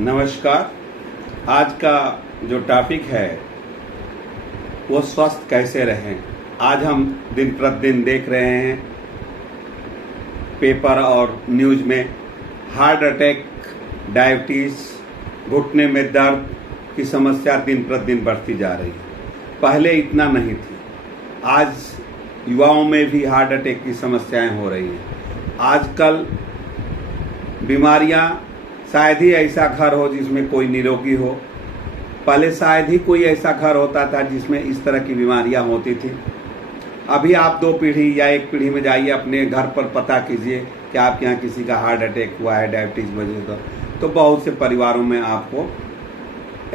नमस्कार। आज का जो टॉपिक है वो स्वस्थ कैसे रहें। आज हम दिन प्रतिदिन देख रहे हैं पेपर और न्यूज़ में हार्ट अटैक, डायबिटीज़, घुटने में दर्द की समस्या दिन प्रतिदिन बढ़ती जा रही है। पहले इतना नहीं थी। आज युवाओं में भी हार्ट अटैक की समस्याएं हो रही हैं। आजकल बीमारियां शायद ही ऐसा घर हो जिसमें कोई निरोगी हो। पहले शायद ही कोई ऐसा घर होता था जिसमें इस तरह की बीमारियां होती थी। अभी आप 2 पीढ़ी या 1 पीढ़ी में जाइए, अपने घर पर पता कीजिए कि आपके यहाँ किसी का हार्ट अटैक हुआ है, डायबिटीज़ वजह से। तो बहुत से परिवारों में आपको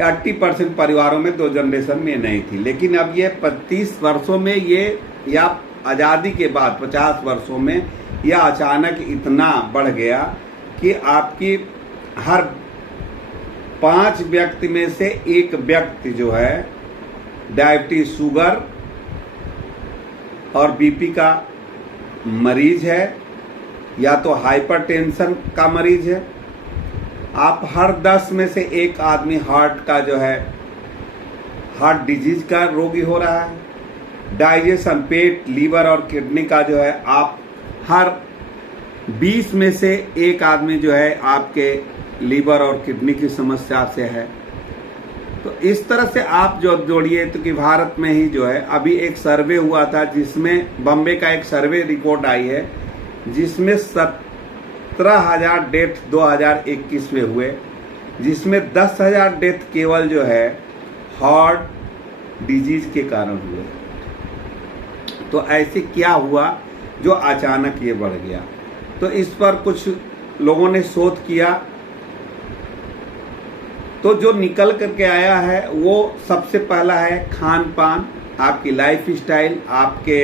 80% परिवारों में 2 जनरेशन में नहीं थी। लेकिन अब ये 35 वर्षों में ये, या आज़ादी के बाद 50 वर्षों में यह अचानक इतना बढ़ गया कि आपकी हर 5 व्यक्ति में से 1 व्यक्ति जो है डायबिटीज, शुगर और बीपी का मरीज है, या तो हाइपरटेंशन का मरीज है। आप हर 10 में से 1 आदमी हार्ट का जो है हार्ट डिजीज का रोगी हो रहा है। डाइजेशन, पेट, लीवर और किडनी का जो है आप हर 20 में से 1 आदमी जो है आपके लीवर और किडनी की समस्या से है। तो इस तरह से आप जो जोड़िए तो कि भारत में ही जो है अभी एक सर्वे हुआ था, जिसमें बॉम्बे का एक सर्वे रिपोर्ट आई है, जिसमें 17,000 डेथ 2021 में हुए, जिसमें 10,000 डेथ केवल जो है हार्ट डिजीज के कारण हुए। तो ऐसे क्या हुआ जो अचानक ये बढ़ गया? तो इस पर कुछ लोगों ने शोध किया। तो जो निकल करके आया है वो सबसे पहला है खान पान, आपकी लाइफ स्टाइल, आपके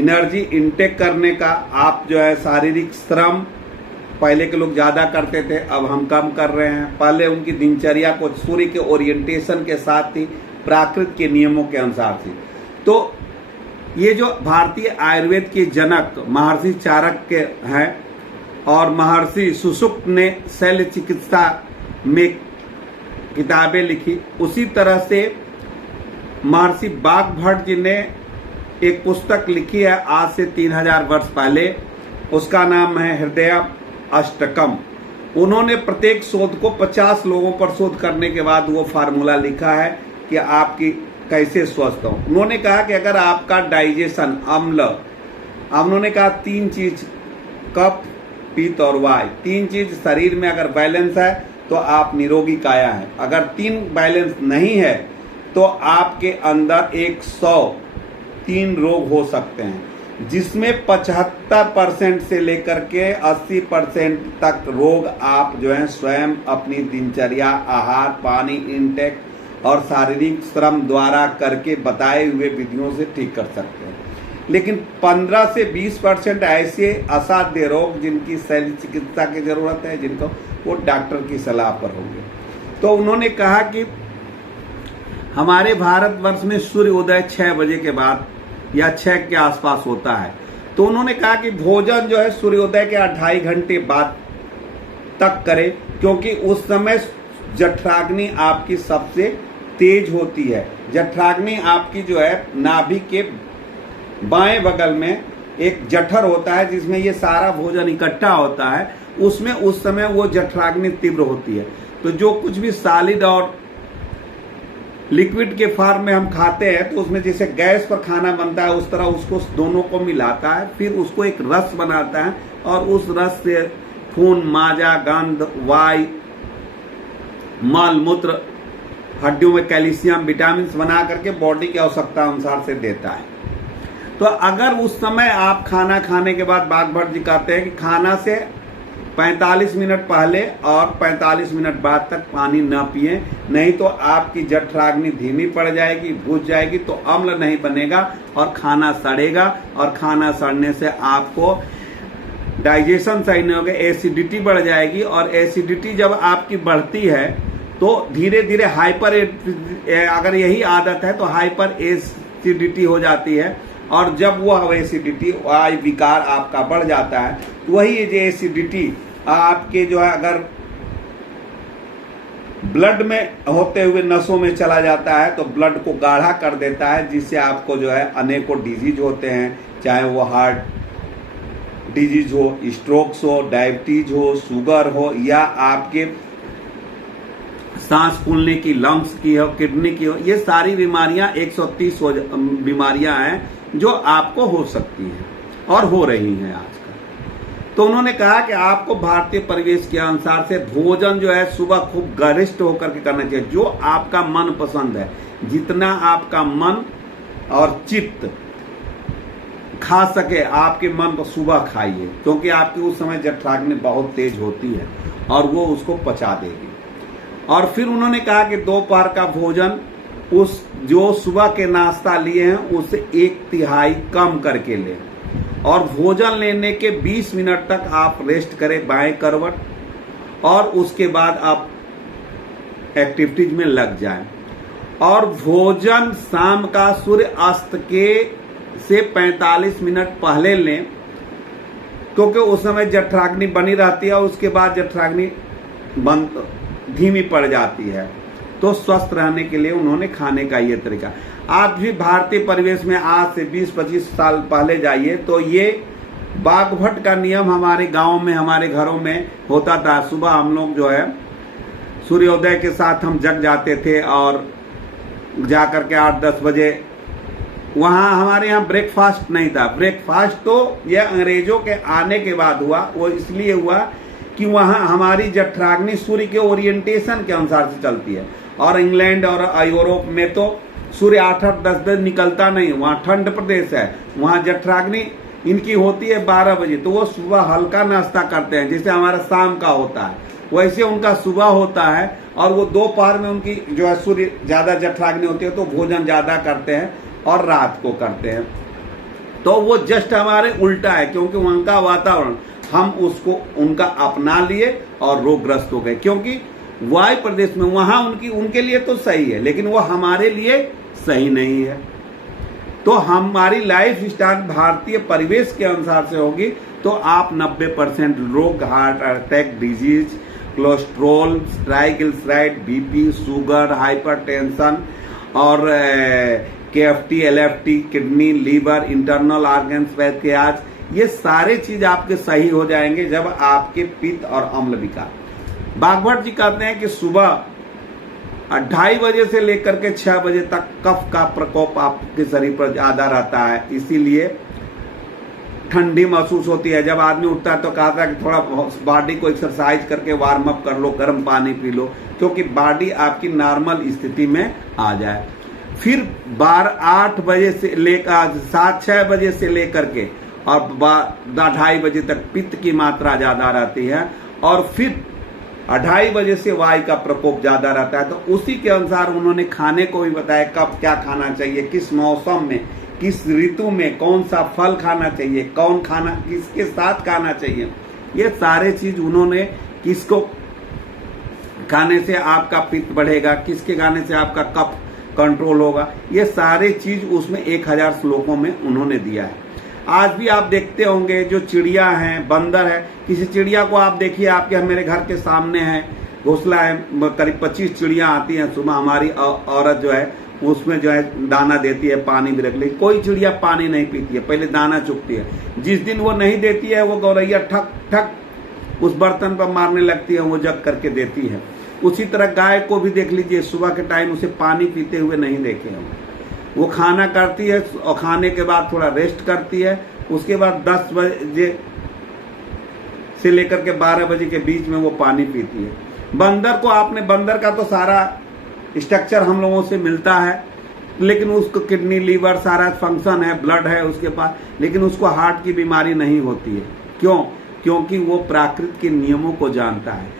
एनर्जी इनटेक करने का, आप जो है शारीरिक श्रम पहले के लोग ज़्यादा करते थे, अब हम कम कर रहे हैं। पहले उनकी दिनचर्या को सूर्य के ओरिएंटेशन के साथ थी, प्राकृत के नियमों के अनुसार थी। तो ये जो भारतीय आयुर्वेद के जनक महर्षि चाणक्य हैं और महर्षि सुश्रुत ने शल्य चिकित्सा में किताबें लिखी, उसी तरह से महर्षि वाग्भट जी ने एक पुस्तक लिखी है आज से 3000 वर्ष पहले। उसका नाम है हृदय अष्टकम। उन्होंने प्रत्येक शोध को 50 लोगों पर शोध करने के बाद वो फार्मूला लिखा है कि आपकी कैसे स्वस्थ हो। उन्होंने कहा कि अगर आपका डाइजेशन, अम्ल, उन्होंने कहा 3 चीज, कफ, पित्त और वायु, 3 चीज शरीर में अगर बैलेंस है तो आप निरोगी काया है। अगर 3 बैलेंस नहीं है तो आपके अंदर 103 रोग हो सकते हैं, जिसमें 75% से लेकर के 80% तक रोग आप जो है स्वयं अपनी दिनचर्या, आहार, पानी इनटेक और शारीरिक श्रम द्वारा करके बताए हुए विधियों से ठीक कर सकते हैं। लेकिन 15 से 20% ऐसे असाध्य रोग जिनकी शल्य चिकित्सा की जरूरत है, जिनको वो डॉक्टर की सलाह पर होंगे। तो उन्होंने कहा कि हमारे भारतवर्ष में सूर्योदय 6 बजे के बाद या 6 के आसपास होता है। तो उन्होंने कहा कि भोजन जो है सूर्योदय के 2.5 घंटे बाद तक करें, क्योंकि उस समय जठराग्नि आपकी सबसे तेज होती है। जठराग्नि आपकी जो है नाभि के बाएं बगल में एक जठर होता है, जिसमें ये सारा भोजन इकट्ठा होता है। उसमें उस समय वो जठराग्नि तीव्र होती है। तो जो कुछ भी सॉलिड और लिक्विड के फॉर्म में हम खाते हैं, तो उसमें जैसे गैस पर खाना बनता है उस तरह उसको दोनों को मिलाता है, फिर उसको एक रस बनाता है, और उस रस से खून, माजा, गंध, वायु, मल मूत्र, हड्डियों में कैल्शियम, विटामिन बना करके बॉडी की आवश्यकता अनुसार से देता है। तो अगर उस समय आप खाना खाने के बाद, वाग्भट जी कहते हैं कि खाना से 45 मिनट पहले और 45 मिनट बाद तक पानी न पिए, नहीं तो आपकी जठराग्नि धीमी पड़ जाएगी, बुझ जाएगी, तो अम्ल नहीं बनेगा और खाना सड़ेगा, और खाना सड़ने से आपको डाइजेशन सही नहीं होगा, एसिडिटी बढ़ जाएगी। और एसिडिटी जब आपकी बढ़ती है तो धीरे धीरे अगर यही आदत है तो हाइपर एसिडिटी हो जाती है, और जब वो एसिडिटी, वायु विकार आपका बढ़ जाता है, तो वही जो एसिडिटी आपके जो है अगर ब्लड में होते हुए नसों में चला जाता है तो ब्लड को गाढ़ा कर देता है, जिससे आपको जो है अनेकों डिजीज होते हैं, चाहे वो हार्ट डिजीज हो, स्ट्रोक्स हो, डायबिटीज हो, शुगर हो, या आपके सांस फूलने की, लंग्स की हो, किडनी की हो। ये सारी बीमारियां 130 बीमारियां हैं जो आपको हो सकती हैं और हो रही हैं आजकल। तो उन्होंने कहा कि आपको भारतीय परिवेश के अनुसार से भोजन जो है सुबह खूब गरिष्ठ होकर के करना चाहिए, जो आपका मन पसंद है, जितना आपका मन और चित्त खा सके आपके मन को सुबह खाइए, क्योंकि आपकी उस समय जठराग्नि बहुत तेज होती है और वो उसको पचा देगी। और फिर उन्होंने कहा कि दोपहर का भोजन उस जो सुबह के नाश्ता लिए हैं उससे 1/3 कम करके लें, और भोजन लेने के 20 मिनट तक आप रेस्ट करें बाएं करवट, और उसके बाद आप एक्टिविटीज में लग जाएं। और भोजन शाम का सूर्य अस्त के से 45 मिनट पहले लें, क्योंकि उस समय जठराग्नि बनी रहती है, उसके बाद जठराग्नि बंद धीमी पड़ जाती है। तो स्वस्थ रहने के लिए उन्होंने खाने का ये तरीका। आप भी भारतीय परिवेश में आज से 20-25 साल पहले जाइए तो ये बाघभट्ट का नियम हमारे गांव में, हमारे घरों में होता था। सुबह हम लोग जो है सूर्योदय के साथ हम जग जाते थे और जाकर के 8-10 बजे वहाँ हमारे यहाँ ब्रेकफास्ट नहीं था। ब्रेकफास्ट तो यह अंग्रेजों के आने के बाद हुआ। वो इसलिए हुआ कि वहाँ हमारी जठराग्नि सूर्य के ओरिएंटेशन के अनुसार से चलती है, और इंग्लैंड और यूरोप में तो सूर्य 8-8, 10-10 निकलता नहीं, वहाँ ठंड प्रदेश है, वहाँ जठराग्नि इनकी होती है 12 बजे। तो वो सुबह हल्का नाश्ता करते हैं, जैसे हमारा शाम का होता है वैसे उनका सुबह होता है, और वो दोपहर में उनकी जो है सूर्य ज्यादा जठराग्नि होती है तो भोजन ज्यादा करते हैं और रात को करते हैं। तो वो जस्ट हमारे उल्टा है, क्योंकि वहाँ का वातावरण हम उसको उनका अपना लिए और रोगग्रस्त हो गए, क्योंकि वायु प्रदेश में वहां उनके लिए तो सही है, लेकिन वो हमारे लिए सही नहीं है। तो हमारी लाइफ स्टाइल भारतीय परिवेश के अनुसार से होगी तो आप 90% रोग, heart attack disease, cholesterol, triglyceride, BP, sugar, hypertension और KFT, LFT, kidney, liver, internal organs, pancreas, ये सारे चीज आपके सही हो जाएंगे जब आपके पित्त और अम्ल विकार। बाघभट्ट जी कहते हैं कि सुबह 2:30 बजे से लेकर के 6 बजे तक कफ का प्रकोप आपके शरीर पर ज्यादा रहता है, इसीलिए ठंडी महसूस होती है। जब आदमी उठता है तो कहता है कि थोड़ा बॉडी को एक्सरसाइज करके वार्म अप कर लो, गर्म पानी पी लो, क्योंकि बॉडी आपकी नॉर्मल स्थिति में आ जाए। फिर 8 बजे से लेकर 7-6 बजे से लेकर के और 2:30 बजे तक पित्त की मात्रा ज्यादा रहती है, और फिर 2:30 बजे से वायु का प्रकोप ज्यादा रहता है। तो उसी के अनुसार उन्होंने खाने को भी बताया, कब क्या खाना चाहिए, किस मौसम में, किस ऋतु में कौन सा फल खाना चाहिए, कौन खाना किसके साथ खाना चाहिए। ये सारे चीज उन्होंने, किसको खाने से आपका पित्त बढ़ेगा, किसके खाने से आपका कफ कंट्रोल होगा, ये सारे चीज उसमें 1000 श्लोकों में उन्होंने दिया है। आज भी आप देखते होंगे जो चिड़िया हैं, बंदर है, किसी चिड़िया को आप देखिए, आपके मेरे घर के सामने है घोंसला है, करीब 25 चिड़िया आती हैं सुबह। हमारी औरत जो है उसमें जो है दाना देती है, पानी भी रख ली। कोई चिड़िया पानी नहीं पीती है, पहले दाना चुगती है। जिस दिन वो नहीं देती है वो गौरैया ठक ठक उस बर्तन पर मारने लगती है, वो जग करके देती है। उसी तरह गाय को भी देख लीजिए, सुबह के टाइम उसे पानी पीते हुए नहीं देखे हम। वो खाना करती है और खाने के बाद थोड़ा रेस्ट करती है, उसके बाद 10 बजे से लेकर के 12 बजे के बीच में वो पानी पीती है। बंदर को आपने, बंदर का तो सारा स्ट्रक्चर हम लोगों से मिलता है, लेकिन उसको किडनी, लीवर सारा फंक्शन है, ब्लड है उसके पास, लेकिन उसको हार्ट की बीमारी नहीं होती है। क्यों? क्योंकि वो प्राकृतिक के नियमों को जानता है।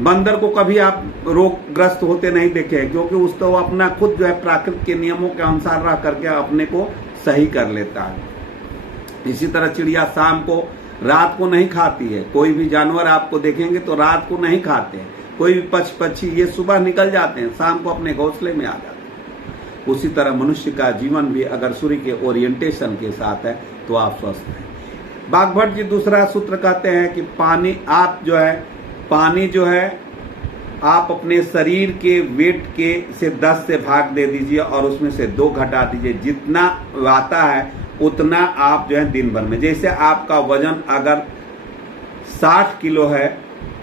बंदर को कभी आप रोगग्रस्त होते नहीं देखे, क्योंकि उसको वो अपना खुद जो है प्राकृतिक के नियमों के अनुसार रह करके अपने को सही कर लेता है। इसी तरह चिड़िया शाम को, रात को नहीं खाती है। कोई भी जानवर आपको देखेंगे तो रात को नहीं खाते हैं। कोई भी पक्षी ये सुबह निकल जाते हैं, शाम को अपने घोंसले में आ जाते हैं। उसी तरह मनुष्य का जीवन भी अगर सूर्य के ओरिएंटेशन के साथ है तो आप स्वस्थ हैं। बागभट्ट जी दूसरा सूत्र कहते हैं कि पानी जो है आप अपने शरीर के वेट के से 10 से भाग दे दीजिए और उसमें से 2 घटा दीजिए। जितना आता है उतना आप जो है दिन भर में, जैसे आपका वजन अगर 60 किलो है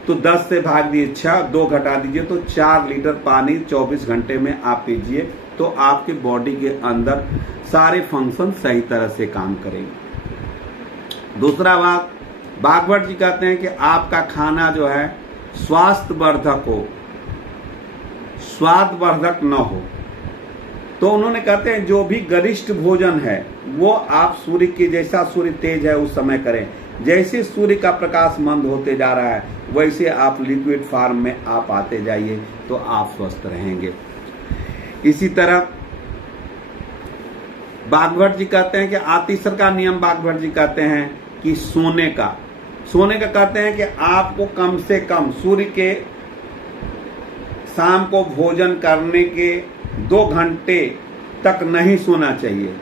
तो 10 से भाग दीजिए 6, 2 घटा दीजिए तो 4 लीटर पानी 24 घंटे में आप पीजिए, तो आपके बॉडी के अंदर सारे फंक्शन सही तरह से काम करेंगे। दूसरा बात, बागभट्ट जी कहते हैं कि आपका खाना जो है स्वास्थ्यवर्धक हो, स्वादवर्धक न हो। तो उन्होंने कहते हैं जो भी गरिष्ठ भोजन है वो आप सूर्य के जैसा, सूर्य तेज है उस समय करें। जैसे सूर्य का प्रकाश मंद होते जा रहा है वैसे आप लिक्विड फॉर्म में आप आते जाइए तो आप स्वस्थ रहेंगे। इसी तरह बागभट्ट जी कहते हैं कि तीसरा का नियम बागभट्ट जी कहते हैं कि सोने का कहते हैं कि आपको कम से कम सूर्य के शाम को भोजन करने के 2 घंटे तक नहीं सोना चाहिए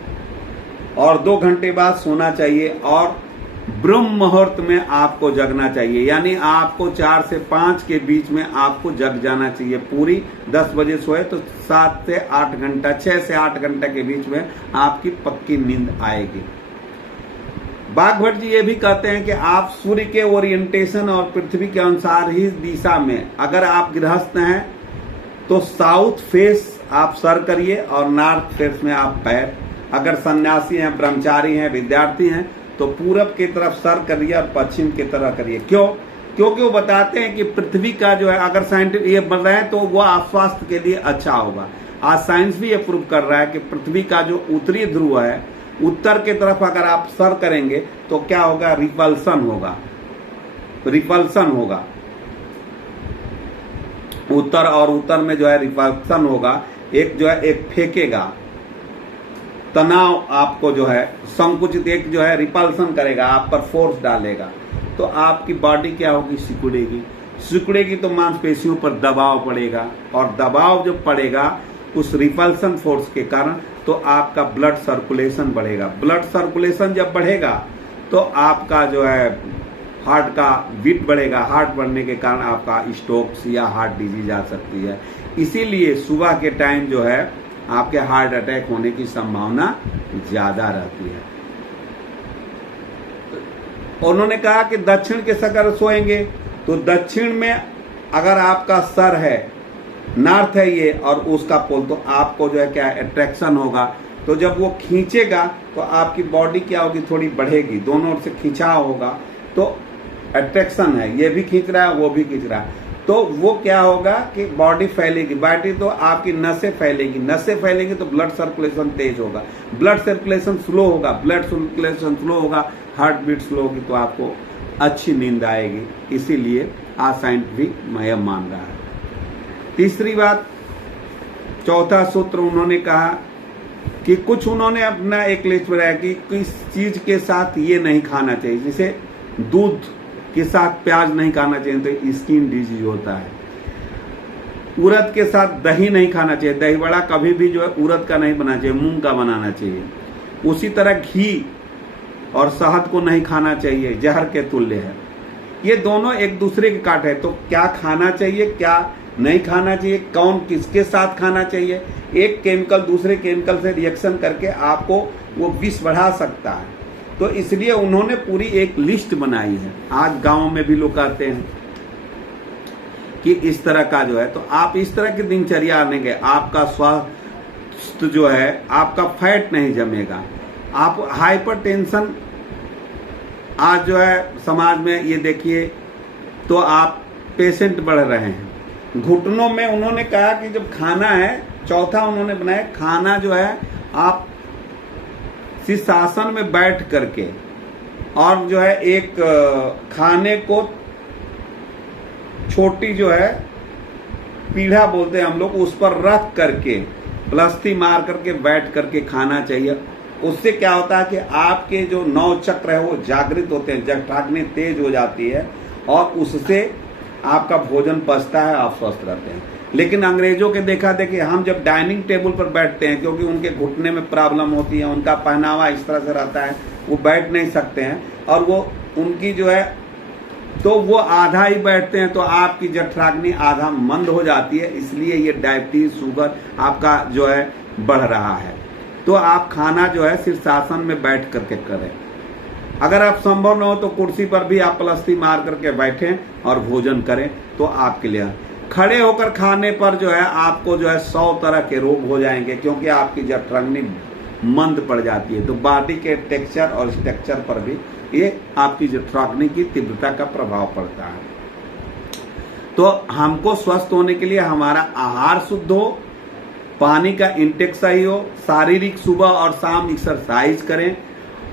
और 2 घंटे बाद सोना चाहिए और ब्रह्म मुहूर्त में आपको जगना चाहिए, यानी आपको 4 से 5 के बीच में आपको जग जाना चाहिए। पूरी 10 बजे सोए तो 7 से 8 घंटा, 6 से 8 घंटा के बीच में आपकी पक्की नींद आएगी। बागभट्ट जी ये भी कहते हैं कि आप सूर्य के ओरिएंटेशन और पृथ्वी के अनुसार ही दिशा में, अगर आप गृहस्थ हैं तो साउथ फेस आप सर करिए और नॉर्थ फेस में आप पैर, अगर सन्यासी हैं, ब्रह्मचारी हैं, विद्यार्थी हैं तो पूरब की तरफ सर करिए और पश्चिम की तरफ करिए। क्योंकि वो बताते हैं कि पृथ्वी का जो है, अगर साइंटिस्ट ये बन रहे हैं तो वो आप स्वास्थ्य के लिए अच्छा होगा। आज साइंस भी ये प्रूव कर रहा है कि पृथ्वी का जो उत्तरी ध्रुव है, उत्तर की तरफ अगर आप सर करेंगे तो क्या होगा, रिपल्सन होगा उत्तर, और उत्तर में जो है रिपल्सन होगा, एक फेंकेगा तनाव, आपको जो है संकुचित, एक जो है रिपल्सन करेगा, आप पर फोर्स डालेगा तो आपकी बॉडी क्या होगी, सिकुड़ेगी तो मांसपेशियों पर दबाव पड़ेगा और दबाव जब पड़ेगा उस रिपल्सन फोर्स के कारण तो आपका ब्लड सर्कुलेशन बढ़ेगा। ब्लड सर्कुलेशन जब बढ़ेगा तो आपका जो है हार्ट का बीट बढ़ेगा, हार्ट बढ़ने के कारण आपका स्ट्रोक या हार्ट डिजीज आ सकती है। इसीलिए सुबह के टाइम जो है आपके हार्ट अटैक होने की संभावना ज्यादा रहती है। उन्होंने कहा कि दक्षिण के अगर सोएंगे तो दक्षिण में अगर आपका सर है, नॉर्थ है ये और उसका पोल, तो आपको जो है क्या अट्रैक्शन होगा, तो जब वो खींचेगा तो आपकी बॉडी क्या होगी, थोड़ी बढ़ेगी, दोनों ओर से खिंचाव होगा तो अट्रैक्शन है, ये भी खींच रहा है वो भी खींच रहा है, तो वो क्या होगा कि बॉडी फैलेगी, बॉडी तो आपकी नसें फैलेंगी तो ब्लड सर्कुलेशन तेज होगा, ब्लड सर्कुलेशन स्लो होगा, हार्ट बीट स्लो होगी तो आपको अच्छी नींद आएगी। इसीलिए आज साइंटिफिक यह मान रहा है। तीसरी बात, चौथा सूत्र उन्होंने कहा कि कुछ उन्होंने अपना एक लिस्ट बनाया कि किस चीज के साथ ये नहीं खाना चाहिए, जैसे दूध के साथ प्याज नहीं खाना चाहिए तो स्किन डिजीज होता है। उड़द के साथ दही नहीं खाना चाहिए, दही बड़ा कभी भी जो है उड़द का नहीं बनाना चाहिए, मूंग का बनाना चाहिए। उसी तरह घी और शहद को नहीं खाना चाहिए, जहर के तुल्य है। ये दोनों एक दूसरे के काट है, तो क्या खाना चाहिए क्या नहीं खाना चाहिए, कौन किसके साथ खाना चाहिए, एक केमिकल दूसरे केमिकल से रिएक्शन करके आपको वो विष बढ़ा सकता है। तो इसलिए उन्होंने पूरी एक लिस्ट बनाई है। आज गांव में भी लोग कहते हैं कि इस तरह का जो है, तो आप इस तरह की दिनचर्या आनेंगे, आपका स्वास्थ्य जो है, आपका फैट नहीं जमेगा। आप हाइपरटेंशन आज जो है समाज में ये देखिए तो आप पेशेंट बढ़ रहे हैं। घुटनों में उन्होंने कहा कि जब खाना है, चौथा उन्होंने बनाया खाना जो है आप शीर्षासन में बैठ करके और जो है एक खाने को छोटी जो है पीढ़ा बोलते हैं हम लोग, उस पर रख करके प्लस्ती मार करके बैठ करके खाना चाहिए। उससे क्या होता है कि आपके जो 9 चक्र है वो जागृत होते हैं, जगठाग्नि तेज हो जाती है और उससे आपका भोजन पचता है, आप स्वस्थ रहते हैं। लेकिन अंग्रेजों के देखा देखिए, हम जब डाइनिंग टेबल पर बैठते हैं, क्योंकि उनके घुटने में प्रॉब्लम होती है, उनका पहनावा इस तरह से रहता है, वो बैठ नहीं सकते हैं, और वो उनकी जो है तो वो आधा ही बैठते हैं, तो आपकी जठराग्नि आधा मंद हो जाती है, इसलिए ये डायबिटीज शुगर आपका जो है बढ़ रहा है। तो आप खाना जो है शीर्षासन में बैठ करके करें। अगर आप संभव न हो तो कुर्सी पर भी आप पलस्ती मार करके बैठें और भोजन करें, तो आपके लिए। खड़े होकर खाने पर जो है आपको जो है 100 तरह के रोग हो जाएंगे, क्योंकि आपकी जठराग्नि मंद पड़ जाती है। तो बॉडी के टेक्सचर और स्ट्रक्चर पर भी ये आपकी जठराग्नि की तीव्रता का प्रभाव पड़ता है। तो हमको स्वस्थ होने के लिए हमारा आहार शुद्ध हो, पानी का इंटेक सही हो, शारीरिक सुबह और शाम एक्सरसाइज करें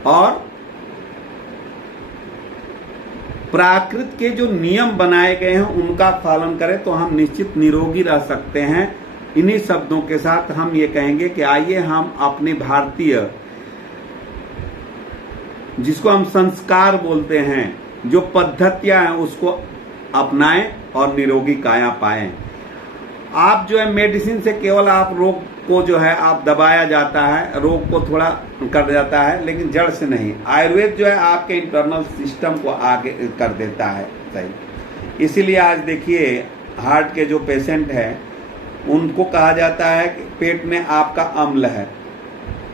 और प्राकृत के जो नियम बनाए गए हैं उनका पालन करें, तो हम निश्चित निरोगी रह सकते हैं। इन्हीं शब्दों के साथ हम ये कहेंगे कि आइए हम अपने भारतीय, जिसको हम संस्कार बोलते हैं, जो पद्धतियां हैं उसको अपनाएं और निरोगी काया पाएं। आप जो है मेडिसिन से केवल आप रोग को जो है आप दबाया जाता है, रोग को थोड़ा कर जाता है, लेकिन जड़ से नहीं। आयुर्वेद जो है आपके इंटरनल सिस्टम को आगे कर देता है सही। इसीलिए आज देखिए हार्ट के जो पेशेंट हैं उनको कहा जाता है कि पेट में आपका अम्ल है,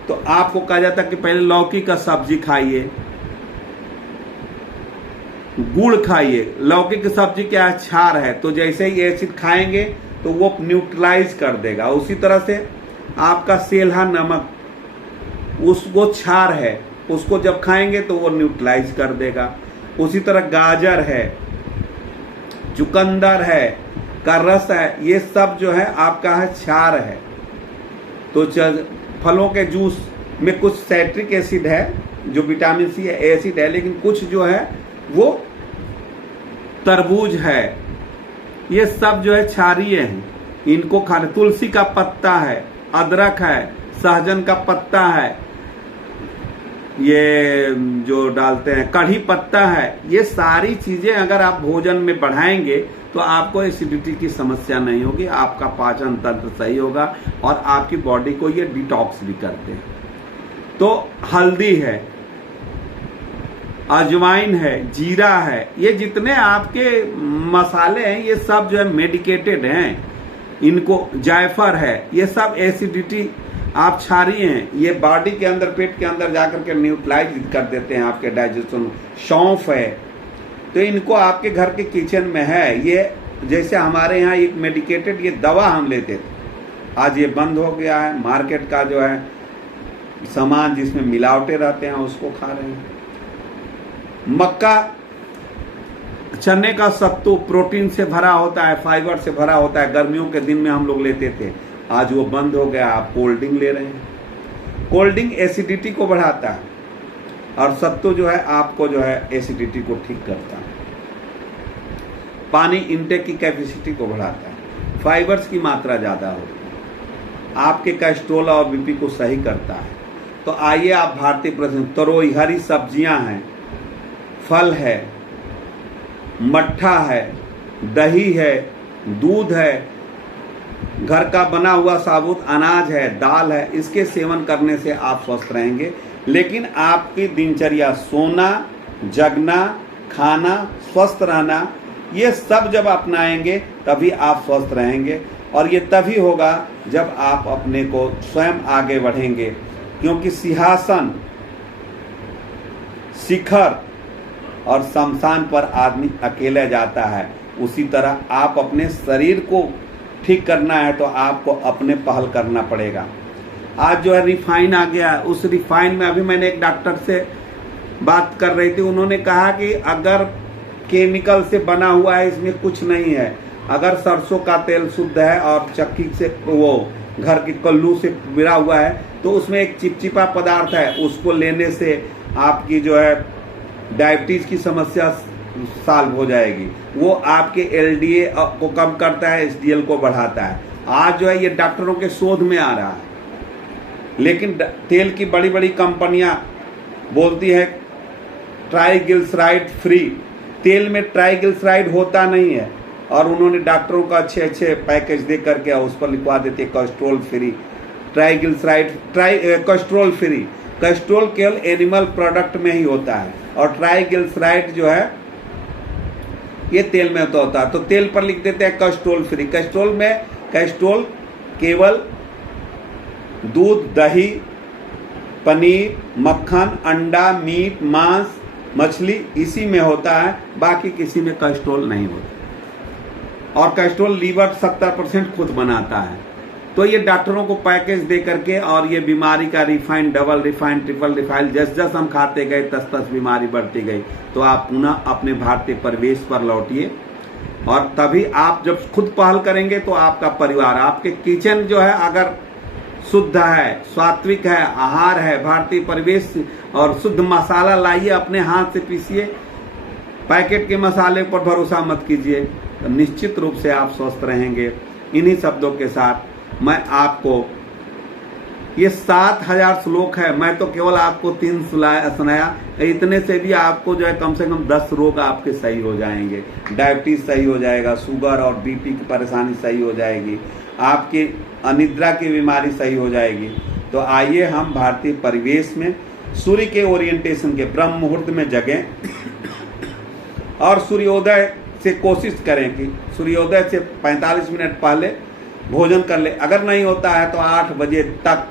तो आपको कहा जाता है कि पहले लौकी का सब्जी खाइए, गुड़ खाइए। लौकी की सब्जी क्या है, क्षार है, तो जैसे ही एसिड खाएंगे तो वो न्यूट्रलाइज कर देगा। उसी तरह से आपका सेल्हा नमक, उसको क्षार है, उसको जब खाएंगे तो वो न्यूट्रलाइज कर देगा। उसी तरह गाजर है, चुकंदर है, का रस है, ये सब जो है आपका है क्षार है। तो फलों के जूस में कुछ साइट्रिक एसिड है जो विटामिन सी है, एसिड है, लेकिन कुछ जो है वो तरबूज है, ये सब जो है क्षारीय हैं, इनको खाने। तुलसी का पत्ता है, अदरक है, सहजन का पत्ता है, ये जो डालते हैं कढ़ी पत्ता है, ये सारी चीजें अगर आप भोजन में बढ़ाएंगे तो आपको एसिडिटी की समस्या नहीं होगी, आपका पाचन तंत्र सही होगा और आपकी बॉडी को ये डिटॉक्स भी करते हैं। तो हल्दी है, अजवाइन है, जीरा है, ये जितने आपके मसाले हैं ये सब जो है मेडिकेटेड हैं। इनको जायफल है, ये सब एसिडिटी आप क्षारीय हैं, ये बॉडी के अंदर पेट के अंदर जाकर के न्यूट्रलाइज कर देते हैं आपके डाइजेशन। सौंफ है, तो इनको आपके घर के किचन में है। ये जैसे हमारे यहाँ एक मेडिकेटेड ये दवा हम लेते थे, आज ये बंद हो गया है। मार्केट का जो है सामान जिसमें मिलावटें रहते हैं उसको खा रहे हैं। मक्का, चने का सत्तू प्रोटीन से भरा होता है, फाइबर से भरा होता है, गर्मियों के दिन में हम लोग लेते थे, आज वो बंद हो गया। आप कोल्ड ड्रिंक ले रहे हैं। कोल्ड ड्रिंक एसिडिटी को बढ़ाता है और सत्तू जो है आपको जो है एसिडिटी को ठीक करता है। पानी इंटेक की कैपेसिटी को बढ़ाता है, फाइबर्स की मात्रा ज़्यादा होती है, आपके कोलेस्ट्रॉल और बीपी को सही करता है। तो आइए आप भारतीय प्रश्न, तरोई, हरी सब्जियां हैं, फल है, मट्ठा है, दही है, दूध है, घर का बना हुआ साबुत अनाज है, दाल है, इसके सेवन करने से आप स्वस्थ रहेंगे। लेकिन आपकी दिनचर्या, सोना, जगना, खाना, स्वस्थ रहना, ये सब जब अपनाएंगे तभी आप स्वस्थ रहेंगे। और ये तभी होगा जब आप अपने को स्वयं आगे बढ़ेंगे, क्योंकि सिंहासन, शिखर और शमशान पर आदमी अकेला जाता है। उसी तरह आप अपने शरीर को ठीक करना है तो आपको अपने पहल करना पड़ेगा। आज जो है रिफाइन आ गया, उस रिफाइन में अभी मैंने एक डॉक्टर से बात कर रही थी, उन्होंने कहा कि अगर केमिकल से बना हुआ है, इसमें कुछ नहीं है। अगर सरसों का तेल शुद्ध है और चक्की से वो घर की कल्लू से मिला हुआ है तो उसमें एक चिपचिपा पदार्थ है, उसको लेने से आपकी जो है डायबिटीज की समस्या सॉल्व हो जाएगी। वो आपके एलडीए को कम करता है, एसडीएल को बढ़ाता है। आज जो है ये डॉक्टरों के शोध में आ रहा है, लेकिन तेल की बड़ी बड़ी कंपनियां बोलती है ट्राइग्लिसराइड फ्री। तेल में ट्राइग्लिसराइड होता नहीं है और उन्होंने डॉक्टरों को अच्छे अच्छे पैकेज दे करके उस पर लिखवा देते cholesterol free, triglyceride cholesterol free. Cholesterol केवल एनिमल प्रोडक्ट में ही होता है और ट्राइग्लिसराइड जो है ये तेल में तो होता है। तो तेल पर लिख देते हैं कैस्ट्रोल फ्री। कैस्ट्रोल में कैस्ट्रोल केवल दूध, दही, पनीर, मक्खन, अंडा, मीट, मांस, मछली इसी में होता है, बाकी किसी में कैस्ट्रोल नहीं होता। और कैस्ट्रोल लीवर 70% खुद बनाता है। तो ये डॉक्टरों को पैकेज दे करके और ये बीमारी का refined, double refined, triple refined जस जस हम खाते गए तस बीमारी बढ़ती गई। तो आप पुनः अपने भारतीय परिवेश पर लौटिए और तभी आप जब खुद पहल करेंगे तो आपका परिवार, आपके किचन जो है अगर शुद्ध है, सात्विक है, आहार है, भारतीय परिवेश और शुद्ध मसाला लाइए, अपने हाथ से पीसिए, पैकेट के मसाले पर भरोसा मत कीजिए, तो निश्चित रूप से आप स्वस्थ रहेंगे। इन्हीं शब्दों के साथ मैं आपको ये 7000 श्लोक है, मैं तो केवल आपको 3 सुनाया, इतने से भी आपको जो है कम से कम 10 रोग आपके सही हो जाएंगे। डायबिटीज सही हो जाएगा, शुगर और बीपी की परेशानी सही हो जाएगी, आपकी अनिद्रा की बीमारी सही हो जाएगी। तो आइए हम भारतीय परिवेश में सूर्य के ओरिएंटेशन के ब्रह्म मुहूर्त में जगें और सूर्योदय से कोशिश करें कि सूर्योदय से 45 मिनट पहले भोजन कर ले। अगर नहीं होता है तो 8 बजे तक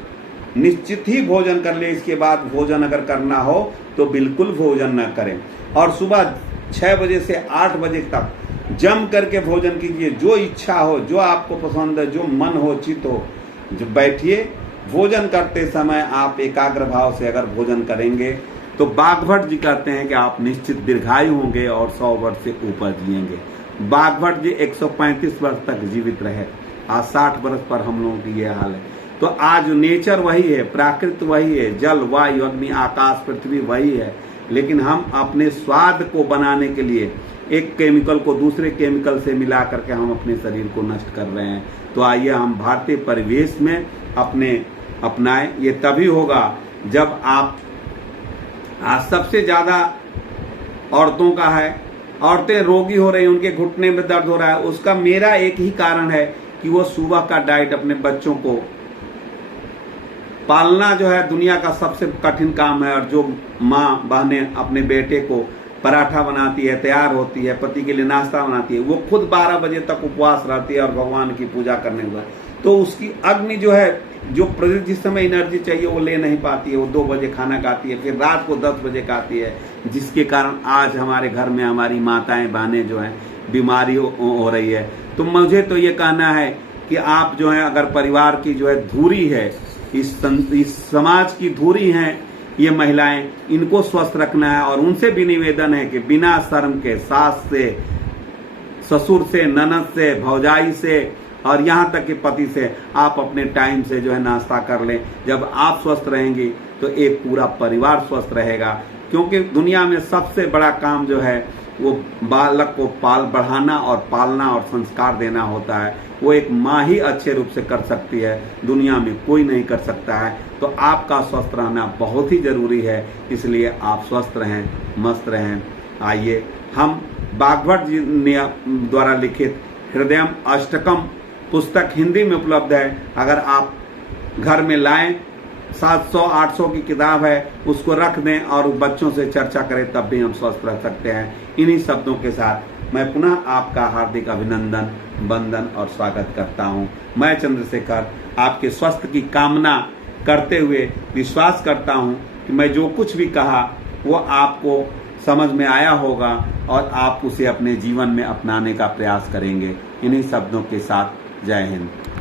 निश्चित ही भोजन कर ले। इसके बाद भोजन अगर करना हो तो बिल्कुल भोजन न करें और सुबह 6 बजे से 8 बजे तक जम करके भोजन कीजिए। जो इच्छा हो, जो आपको पसंद है, जो मन हो, चित हो, जो बैठिए। भोजन करते समय आप एकाग्र भाव से अगर भोजन करेंगे तो बागभट्ट जी कहते हैं कि आप निश्चित दीर्घायु होंगे और 100 वर्ष से ऊपर जिएंगे। बागभट्ट जी 135 वर्ष तक जीवित रहे। आज 60 वर्ष पर हम लोगों की ये हाल है। तो आज नेचर वही है, प्राकृत वही है, जल, वायु, अग्नि, आकाश, पृथ्वी वही है, लेकिन हम अपने स्वाद को बनाने के लिए एक केमिकल को दूसरे केमिकल से मिला करके हम अपने शरीर को नष्ट कर रहे हैं। तो आइए हम भारतीय परिवेश में अपनाएं। ये तभी होगा जब आप, आज सबसे ज्यादा औरतों का है, औरतें रोगी हो रही हैं, उनके घुटने में दर्द हो रहा है। उसका मेरा एक ही कारण है कि वो सुबह का डाइट, अपने बच्चों को पालना जो है दुनिया का सबसे कठिन काम है। और जो माँ बहनें अपने बेटे को पराठा बनाती है, तैयार होती है, पति के लिए नाश्ता बनाती है, वो खुद 12 बजे तक उपवास रहती है और भगवान की पूजा करने के बाद तो उसकी अग्नि जो है, जो जिस समय एनर्जी चाहिए वो ले नहीं पाती है। वो 2 बजे खाना खाती है, फिर रात को 10 बजे खाती है, जिसके कारण आज हमारे घर में हमारी माताएं बहनें जो हैं बीमारी हो रही है। तो मुझे तो ये कहना है कि आप जो है, अगर परिवार की जो है धुरी है, इस समाज की धुरी हैं ये महिलाएं, इनको स्वस्थ रखना है। और उनसे भी निवेदन है कि बिना शर्म के सास से, ससुर से, ननद से, भौजाई से और यहाँ तक कि पति से आप अपने टाइम से जो है नाश्ता कर लें। जब आप स्वस्थ रहेंगी तो एक पूरा परिवार स्वस्थ रहेगा। क्योंकि दुनिया में सबसे बड़ा काम जो है वो बालक को बढ़ाना और पालना और संस्कार देना होता है। वो एक माँ ही अच्छे रूप से कर सकती है, दुनिया में कोई नहीं कर सकता है। तो आपका स्वस्थ रहना बहुत ही जरूरी है, इसलिए आप स्वस्थ रहें, मस्त रहें। आइए हम बागभट्ट जी द्वारा लिखित हृदयम अष्टकम पुस्तक हिंदी में उपलब्ध है, अगर आप घर में लाएं, 700-800 की किताब है, उसको रख दें और बच्चों से चर्चा करें, तब भी हम स्वस्थ रह सकते हैं। इन्हीं शब्दों के साथ मैं पुनः आपका हार्दिक अभिनंदन, वंदन और स्वागत करता हूं। मैं चंद्रशेखर आपके स्वास्थ्य की कामना करते हुए विश्वास करता हूं कि मैं जो कुछ भी कहा वो आपको समझ में आया होगा और आप उसे अपने जीवन में अपनाने का प्रयास करेंगे। इन्हीं शब्दों के साथ जय हिंद।